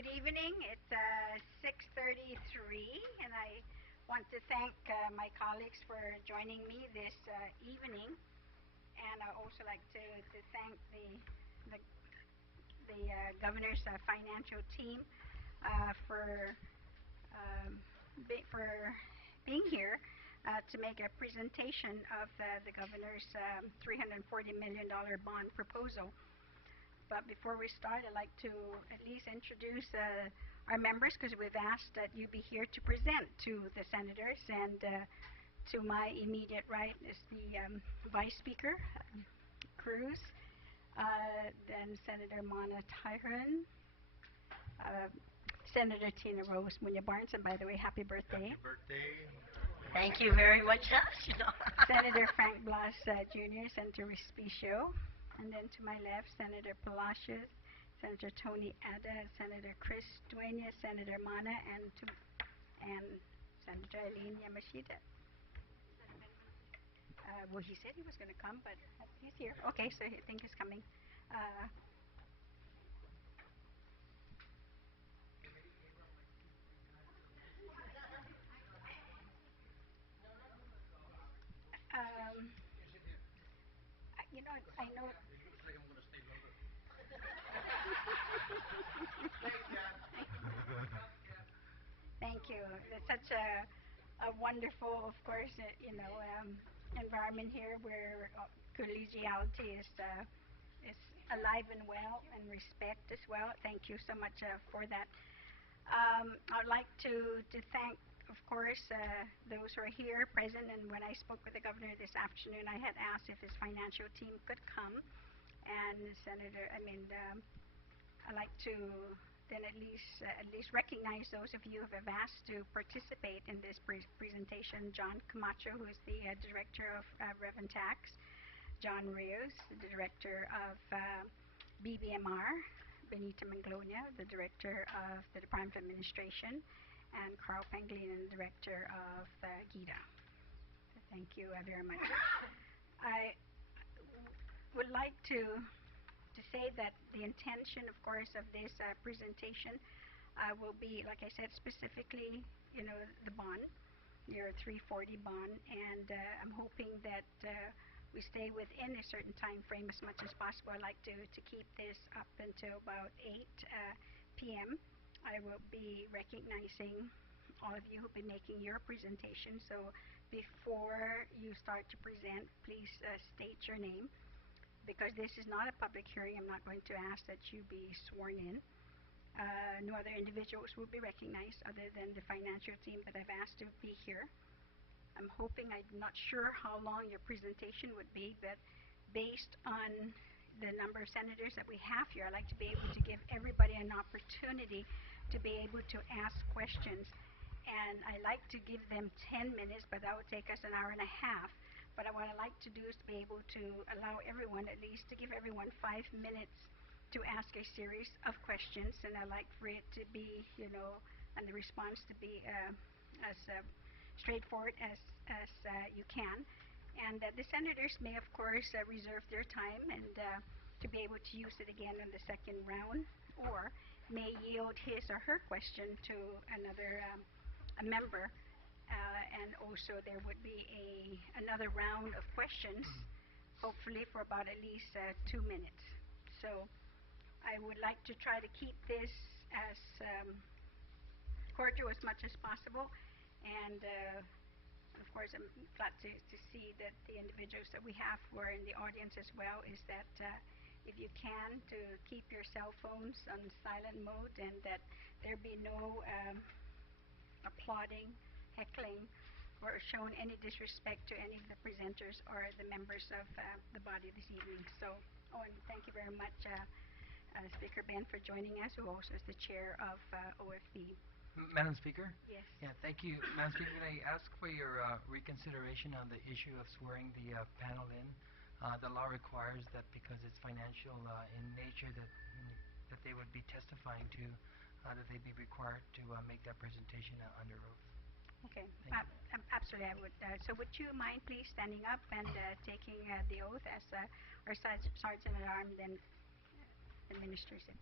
Good evening. It's 6:33, and I want to thank my colleagues for joining me this evening. And I also like to thank the governor's financial team for being here to make a presentation of the governor's $340 million bond proposal. But before we start, I'd like to at least introduce our members, because we've asked that you be here to present to the senators. And to my immediate right is the Vice Speaker, Cruz, then Senator Mana Tyron, Senator Tina Rose Munya Barnes, and by the way, happy birthday. Happy birthday. Thank you very much. Senator Frank Blas Jr., Senator Respicio. And then to my left, Senator Palacios, Senator Tony Ada, Senator Chris Dueña, Senator Mana, and Senator Eileen Yamashita. Well, he said he was going to come, but he's here. Okay, so I think he's coming. You know, I know. Thank you. It's such a wonderful, of course, environment here where collegiality is alive and well, and respect as well. Thank you so much for that. I'd like to thank, of course, those who are here present. And when I spoke with the governor this afternoon, I had asked if his financial team could come. And I'd like to then at least recognize those of you who have asked to participate in this presentation. John Camacho, who is the Director of Rev and Tax. John Rios, the Director of BBMR. Benita Manglonia, the Director of the Department of Administration. And Carl Pangilinan, the Director of GIDA. Thank you very much. I would like to say that the intention, of course, of this presentation will be, like I said, specifically, the bond, your 340 bond, and I'm hoping that we stay within a certain time frame as much as possible. I'd like to keep this up until about 8 p.m. I will be recognizing all of you who've been making your presentation. So before you start to present, please state your name. Because this is not a public hearing, I'm not going to ask that you be sworn in. No other individuals will be recognized other than the financial team that I've asked to be here. I'm hoping, I'm not sure how long your presentation would be, but based on the number of senators that we have here, I'd like to be able to give everybody an opportunity to be able to ask questions. And I like to give them 10 minutes, but that would take us an hour and a half. But what I like to do is to be able to allow everyone, at least to give everyone 5 minutes to ask a series of questions. And I like for it to be, and the response to be as straightforward as you can. And the senators may, of course, reserve their time and to be able to use it again in the second round, or may yield his or her question to another a member. And also there would be another round of questions, hopefully for about at least 2 minutes. So I would like to try to keep this as cordial as much as possible. And of course, I'm glad to see that the individuals that we have who are in the audience as well, is that if you can, to keep your cell phones on silent mode, and that there be no applauding, heckling, or shown any disrespect to any of the presenters or the members of the body this evening. So, and thank you very much, Speaker Ben, for joining us, who also is the chair of OFB. Madam Speaker? Yes. Yeah, thank you. Madam Speaker, can I ask for your reconsideration on the issue of swearing the panel in? The law requires that because it's financial in nature, that they would be testifying to, that they be required to make that presentation under oath. Okay, absolutely, I would. So would you mind please standing up and taking the oath as our Sergeant at Arms then administers it?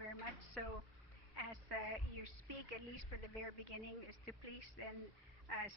very much. So, as you speak, at least for the very beginning, is to please then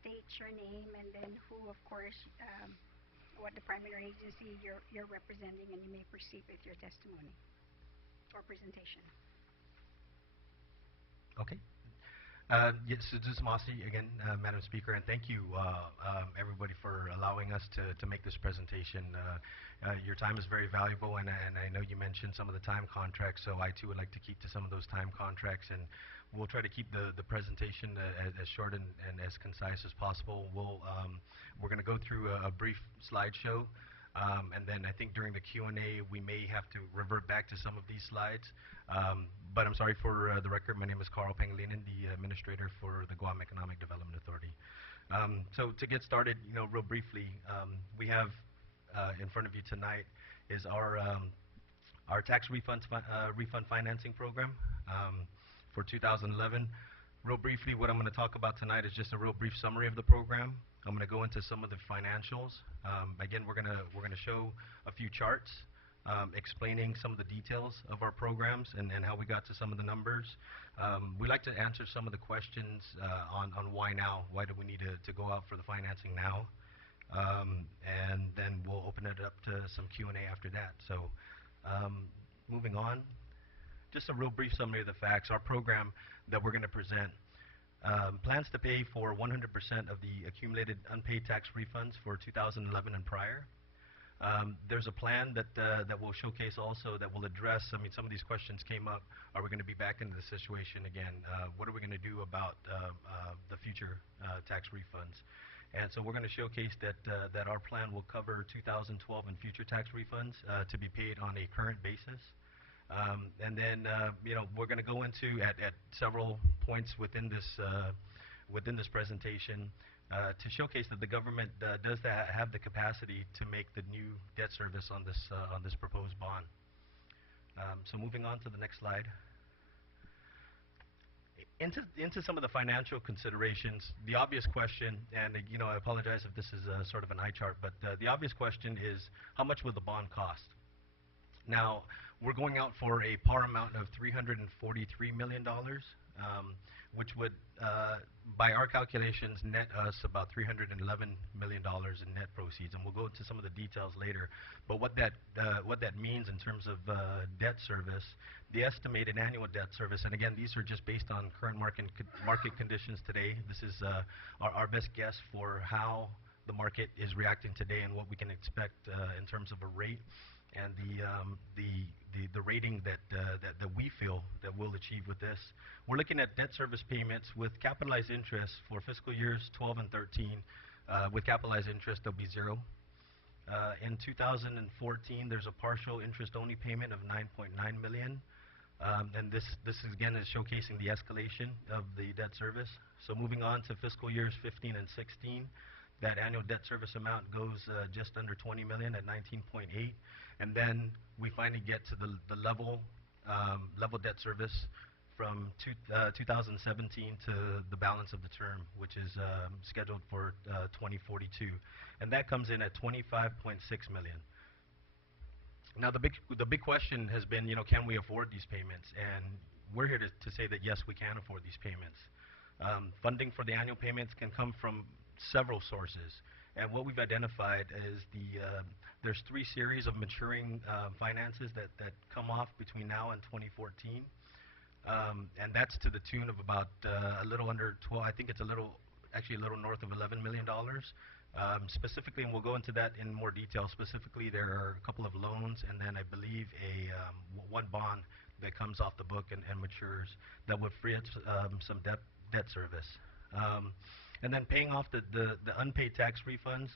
state your name and then who, of course, what the primary agency you're representing, and you may proceed with your testimony or presentation. Okay. Yes, so this is Masi again, Madam Speaker, and thank you, everybody, for allowing us to make this presentation. Your time is very valuable, and I know you mentioned some of the time contracts, so I too would like to keep to some of those time contracts, and we'll try to keep the presentation as short and as concise as possible. We're going to go through a brief slideshow. And then I think during the Q&A, we may have to revert back to some of these slides. But I'm sorry for the record. My name is Carl Pangilinan, the administrator for the Guam Economic Development Authority. So to get started, real briefly, we have in front of you tonight is our tax refund financing program for 2011. Real briefly, what I'm going to talk about tonight is just a real brief summary of the program. I'm going to go into some of the financials. Again, we're going to show a few charts explaining some of the details of our programs and how we got to some of the numbers. We like to answer some of the questions on why now. Why do we need to go out for the financing now? And then we'll open it up to some Q&A after that. So moving on, just a real brief summary of the facts. Our program that we're going to present plans to pay for 100% of the accumulated unpaid tax refunds for 2011 and prior. There's a plan that will showcase also that will address, some of these questions came up. Are we going to be back into the situation again? What are we going to do about the future tax refunds? And so we're going to showcase that our plan will cover 2012 and future tax refunds to be paid on a current basis. And then, we're going to go into at several points within this presentation to showcase that the government does have the capacity to make the new debt service on this proposed bond. So moving on to the next slide. Into some of the financial considerations, the obvious question, and I apologize if this is sort of an eye chart, but the obvious question is, how much will the bond cost? Now, we're going out for a par amount of $343 million, which would, by our calculations, net us about $311 million in net proceeds. And we'll go into some of the details later. But what that means in terms of debt service, the estimated annual debt service, and again, these are just based on current market conditions today. This is our best guess for how the market is reacting today and what we can expect in terms of a rate and the rating that we feel that we'll achieve with this. We're looking at debt service payments with capitalized interest for fiscal years 12 and 13. With capitalized interest, there'll be zero. In 2014, there's a partial interest-only payment of $9.9 million. And this again is showcasing the escalation of the debt service. So moving on to fiscal years 15 and 16, that annual debt service amount goes just under $20 million at 19.8, and then we finally get to the level debt service from 2017 to the balance of the term, which is scheduled for 2042, and that comes in at $25.6 million. Now the big question has been, can we afford these payments? And we're here to say that yes, we can afford these payments. Funding for the annual payments can come from several sources, and what we've identified is there's three series of maturing finances that come off between now and 2014, and that's to the tune of about a little under 12. I think it's actually a little north of $11 million. Specifically, and we'll go into that in more detail. Specifically, there are a couple of loans, and then I believe one bond that comes off the book and matures that would free up some debt service. And then paying off the unpaid tax refunds,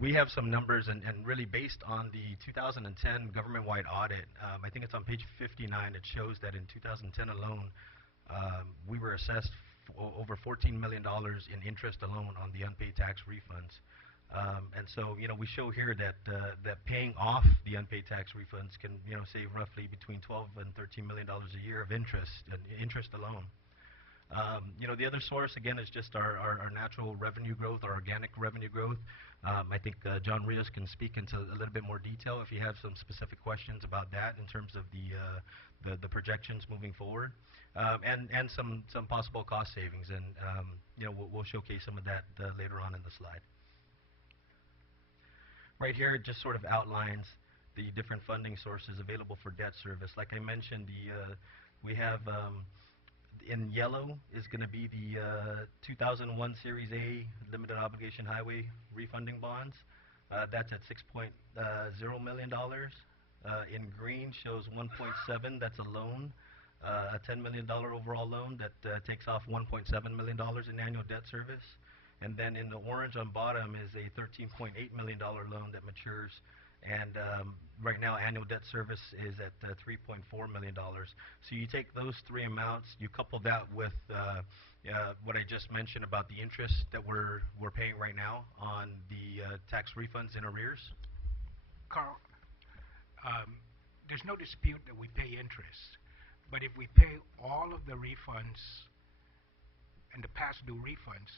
we have some numbers, and really based on the 2010 government-wide audit, I think it's on page 59, it shows that in 2010 alone, we were assessed over $14 million in interest alone on the unpaid tax refunds. And so, we show here that paying off the unpaid tax refunds can, save roughly between $12 and $13 million a year of interest alone. The other source, again, is just our natural revenue growth, our organic revenue growth. I think John Rios can speak into a little bit more detail if you have some specific questions about that in terms of the projections moving forward, and some possible cost savings. And we'll showcase some of that later on in the slide. Right here, it just sort of outlines the different funding sources available for debt service. Like I mentioned, we have in yellow is going to be the 2001 Series A limited obligation highway refunding bonds. That's at $6.0 million. In green shows 1.7. That's a loan, a $10 million overall loan that takes off $1.7 million in annual debt service. And then in the orange on bottom is a $13.8 million loan that matures. And right now, annual debt service is at $3.4 million. So you take those three amounts, you couple that with what I just mentioned about the interest that we're paying right now on the tax refunds in arrears. Carl, there's no dispute that we pay interest, but if we pay all of the refunds and the past due refunds,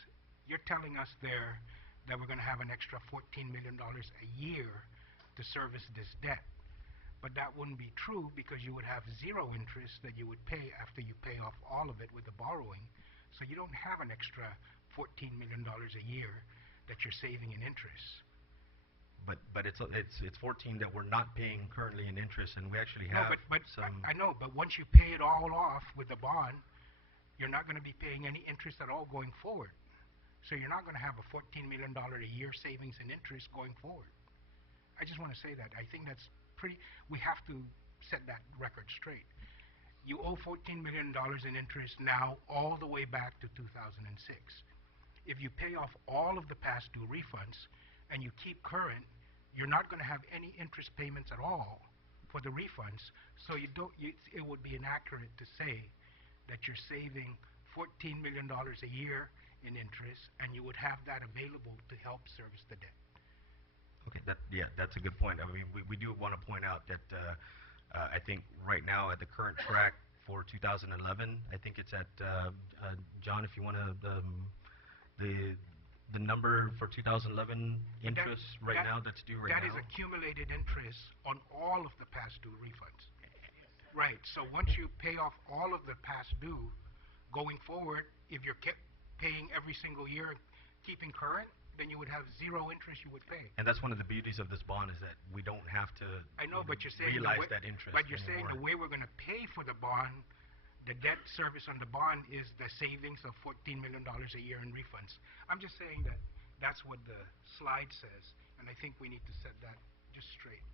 you're telling us there that we're going to have an extra $14 million a year to service this debt. But that wouldn't be true because you would have zero interest that you would pay after you pay off all of it with the borrowing. So you don't have an extra $14 million a year that you're saving in interest. But it's 14 that we're not paying currently in interest, and we actually have some. I know, but once you pay it all off with the bond, you're not going to be paying any interest at all going forward. So you're not going to have a $14 million a year savings in interest going forward. I just want to say that. I think that's we have to set that record straight. You owe $14 million in interest now all the way back to 2006. If you pay off all of the past due refunds and you keep current, you're not going to have any interest payments at all for the refunds. So it would be inaccurate to say that you're saving $14 million a year in interest, and you would have that available to help service the debt. Okay, that's a good point. I mean, we do want to point out that I think right now at the current track for 2011, I think it's at John, if you want to the number for 2011 interest now that's due right now. That is accumulated interest on all of the past due refunds. Right. So once you pay off all of the past due, going forward, if you're kept paying every single year, keeping current, then you would have zero interest you would pay. And that's one of the beauties of this bond is that we don't have to realize that interest. But you're saying the way we're going to pay for the bond, the debt service on the bond is the savings of $14 million a year in refunds. I'm just saying that that's what the slide says, and I think we need to set that just straight.